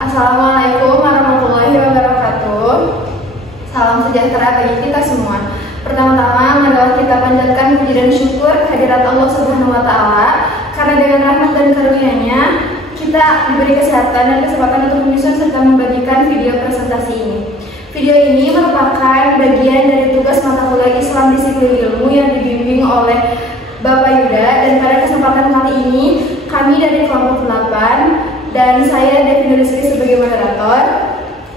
Assalamualaikum warahmatullahi wabarakatuh. Salam sejahtera bagi kita semua. Pertama-tama, marilah kita panjatkan puji dan syukur kehadirat Allah Subhanahu wa Ta'ala, karena dengan rahmat dan karunia-Nya kita diberi kesehatan dan kesempatan untuk menyusun serta membagikan video presentasi ini. Video ini merupakan bagian dari tugas mata kuliah Islam Disiplin Ilmu yang dibimbing oleh Bapak Yuda, dan pada kesempatan kali ini kami dari kelompok 8 dan saya Devi Nurisri sebagai moderator,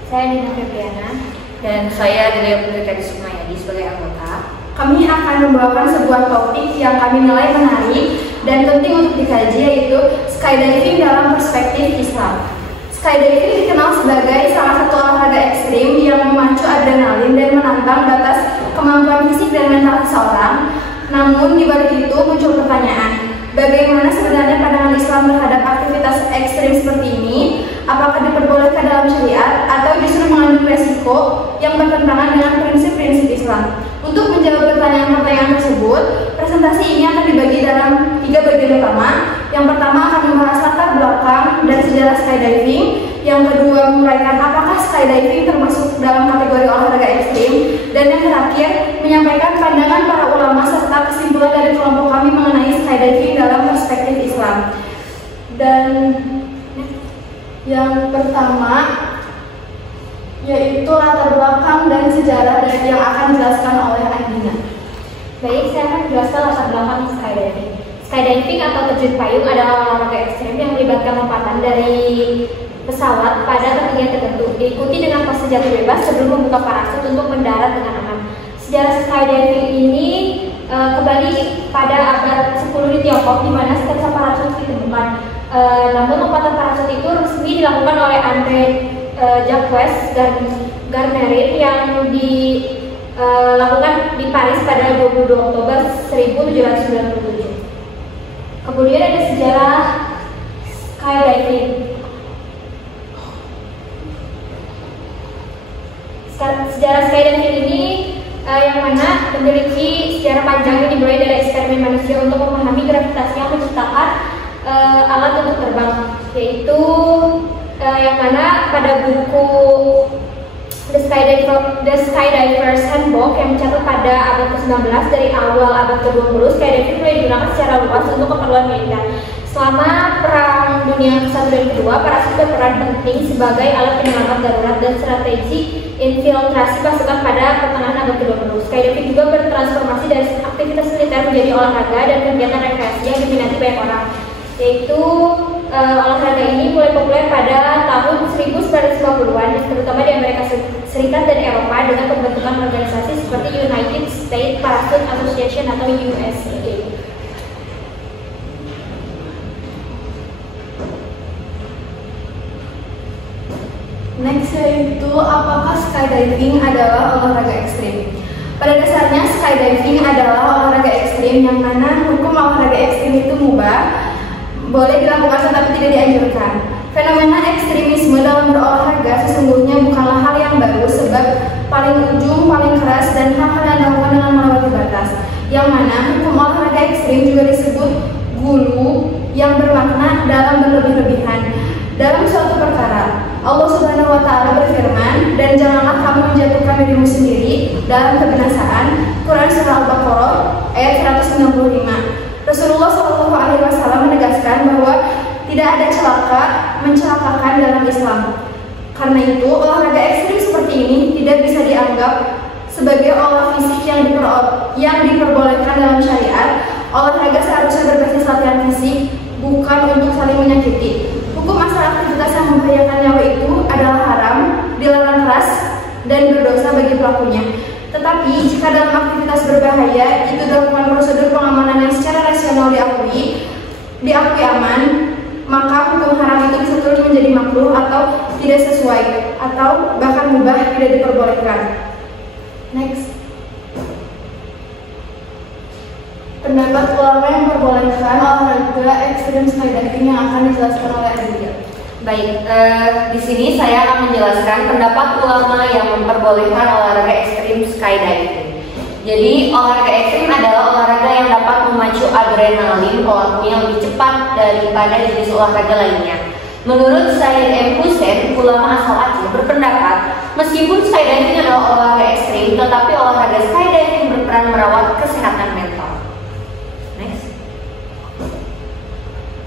saya Nina Febriana, dan saya Delia Putri Kadis Sukmayadi sebagai anggota. Kami akan membawakan sebuah topik yang kami nilai menarik dan penting untuk dikaji, yaitu skydiving dalam perspektif Islam. Skydiving dikenal sebagai salah satu olahraga ekstrim yang memacu adrenalin dan menantang batas kemampuan fisik dan mental seseorang. Namun di balik itu muncul pertanyaan, bagaimana sebenarnya pandangan Islam terhadap aktivitas ekstrim seperti ini? Apakah diperbolehkan dalam syariat atau justru mengandung resiko yang bertentangan dengan prinsip-prinsip Islam? Untuk menjawab pertanyaan-pertanyaan tersebut, presentasi ini akan dibagi dalam 3 bagian utama. Yang pertama akan membahas latar belakang dan sejarah skydiving. Yang kedua, menguraikan apakah skydiving termasuk dalam kategori olahraga ekstrim. Dan yang terakhir, menyampaikan pandangan para ulama serta kesimpulan dari kelompok kami mengenai skydiving dalam perspektif Islam. Dan yang pertama yaitu latar belakang dan sejarah yang akan dijelaskan oleh Andina. Baik, saya akan menjelaskan latar belakang skydiving. Skydiving atau terjun payung adalah olahraga ekstrim yang melibatkan lompatan dari pesawat pada ketinggian tertentu, diikuti dengan pose jatuh bebas sebelum membuka parasut untuk mendarat dengan aman. Sejarah skydiving ini kembali pada abad 10 di Tiongkok, di mana sketsa parasut ditemukan. Namun lompatan parasut itu resmi dilakukan oleh Andre Jacques Garnerin yang dilakukan di Paris pada 22 Oktober 1797. Kemudian ada sejarah skydiving. Sejarah skydiving ini yang mana memiliki sejarah panjang yang dimulai dari eksperimen manusia untuk memahami gravitasi yang menciptakan alat untuk terbang, yaitu yang mana pada buku The Skydiver's Handbook yang mencatat pada abad ke-19 dari awal abad ke-20, skydiving mulai digunakan secara luas untuk keperluan militer. Selama Perang Dunia ke-1 dan ke-2, parasut berperan penting sebagai alat penyelamat darurat dan strategi infiltrasi pasukan pada pertengahan abad ke-20. Skydiving juga bertransformasi dari aktivitas militer menjadi olahraga dan kegiatan rekreasi yang diminati banyak orang, yaitu olahraga ini mulai populer pada tahun 1950-an, terutama di Amerika Serikat dan Eropa dengan pembentukan organisasi seperti United States Parachute Association atau USAA. Next yaitu apakah skydiving adalah olahraga ekstrim? Pada dasarnya skydiving adalah olahraga ekstrim yang mana hukum olahraga ekstrim itu mubah, boleh dilakukan tetapi tidak dianjurkan. Fenomena ekstremisme dalam berolahraga sesungguhnya bukanlah hal yang baru, sebab paling ujung, paling keras, dan hal-hal yang dilakukan dengan melewati batas. Yang mana hukum olahraga ekstrim juga disebut gulu yang bermakna dalam berlebih-lebihan. Dalam suatu perkara, Allah Subhanahu wa Ta'ala berfirman, dan janganlah kamu menjatuhkan dirimu sendiri dalam kebinasaan. Quran Surah Al-Baqarah ayat 195. Rasulullah SAW menegaskan bahwa tidak ada mencelakakan dalam Islam. Karena itu, olahraga ekstrim seperti ini tidak bisa dianggap sebagai olah fisik yang diperbolehkan dalam syariat. Olahraga seharusnya berbasis latihan fisik, bukan untuk saling menyakiti. Hukum asal aktivitas yang membahayakan nyawa itu adalah haram, dilarang keras, dan berdosa bagi pelakunya. Tetapi jika dalam aktivitas berbahaya itu dilakukan prosedur pengamanan yang secara rasional diakui aman, maka hukum haram itu bisa turun menjadi makruh atau tidak sesuai, atau bahkan mubah, tidak diperbolehkan. Next. Pendapat ulama yang memperbolehkan olahraga ekstrim skydiving yang akan dijelaskan oleh Adia. Baik, di sini saya akan menjelaskan pendapat ulama yang memperbolehkan olahraga ekstrim skydiving. Jadi, olahraga ekstrim adalah olahraga yang dapat memacu adrenalin pelakunya lebih cepat daripada jenis olahraga lainnya. Menurut Said M. Hussein, ulama asal Aceh berpendapat meskipun skydiving adalah olahraga ekstrim, tetapi olahraga skydiving berperan merawat kesehatan mental. Next.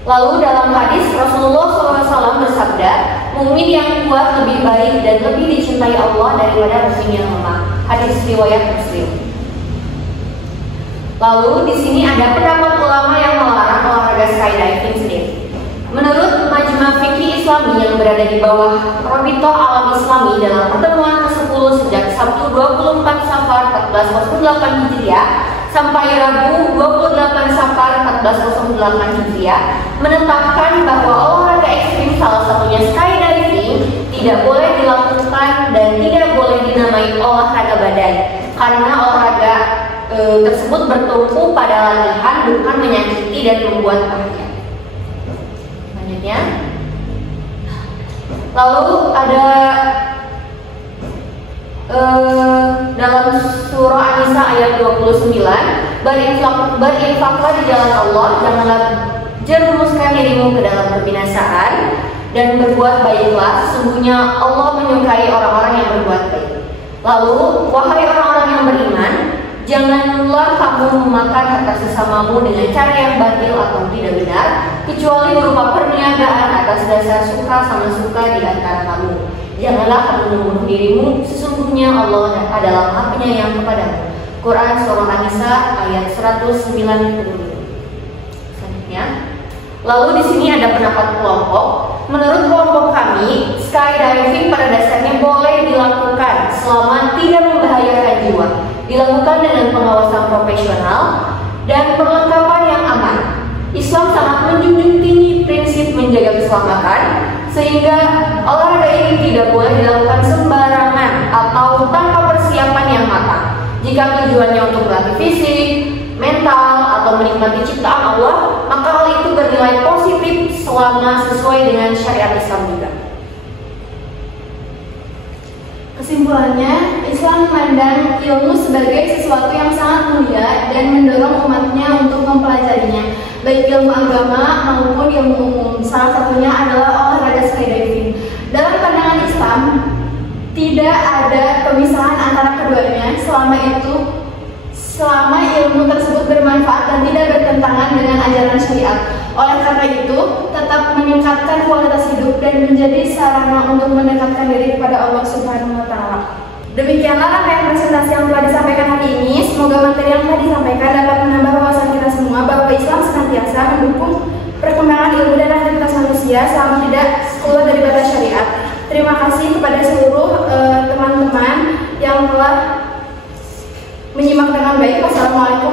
Lalu dalam hadis Rasulullah SAW bersabda, mukmin yang kuat lebih baik dan lebih dicintai Allah daripada mukmin yang lemah. Hadis riwayat Muslim. Lalu di sini ada pendapat ulama yang melarang olahraga skydiving sendiri. Menurut Majma' Fikih Islami yang berada di bawah Rabithah Alam Islami dalam pertemuan ke-10 sejak Sabtu 24 Safar 1408 Hijriah sampai Rabu 28 Safar 1408 Hijriah menetapkan bahwa olahraga ekstrim salah satunya skydiving tidak boleh dilakukan dan tidak boleh dinamai olahraga badan karena olahraga tersebut bertumpu pada latihan, bukan menyakiti dan membuat bahaya. Selanjutnya, lalu ada dalam surah An-Nisa ayat 29, berinfaklah di jalan Allah, janganlah jerumuskan dirimu ke dalam kebinasaan, dan berbuat baiklah, sesungguhnya Allah menyukai orang-orang yang berbuat baik. Lalu, wahai orang-orang yang beriman, janganlah kamu memakan harta sesamamu dengan cara yang batil atau tidak benar, kecuali berupa perniagaan atas dasar suka sama suka di antara kamu. Janganlah kamu membunuh dirimu, sesungguhnya Allah adalah Maha Penyayang kepadamu. Quran Surah An-Nisa ayat 190. Selanjutnya, lalu di sini ada pendapat kelompok. Menurut kelompok kami, skydiving pada dasarnya boleh dilakukan selama tidak membahayakan jiwa, dilakukan dengan pengawasan profesional dan perlengkapan yang aman. Islam sangat menjunjung tinggi prinsip menjaga keselamatan, sehingga olahraga ini tidak boleh dilakukan sembarangan atau tanpa persiapan yang matang. Jika tujuannya untuk melatih fisik, mental, atau menikmati ciptaan Allah, maka hal itu bernilai positif selama sesuai dengan syariat Islam juga. Kesimpulannya, Islam memandang ilmu sebagai sesuatu yang sangat mulia dan mendorong umatnya untuk mempelajarinya, baik ilmu agama maupun ilmu umum. Salah satunya adalah olahraga skydiving. Dalam pandangan Islam, tidak ada pemisahan antara keduanya selama ilmu tersebut bermanfaat dan tidak bertentangan dengan ajaran syariat. Oleh karena itu, tetap meningkatkan kualitas hidup dan menjadi sarana untuk mendekatkan diri kepada Allah Subhanahu wa Ta'ala. Demikianlah rangkaian presentasi yang telah disampaikan hari ini. Semoga materi yang telah disampaikan dapat menambah wawasan kita semua bahwa Islam senantiasa mendukung perkembangan ilmu dan aktivitas manusia selama tidak keluar dari batas syariat. Terima kasih kepada seluruh teman-teman yang telah menyimak dengan baik. Wassalamualaikum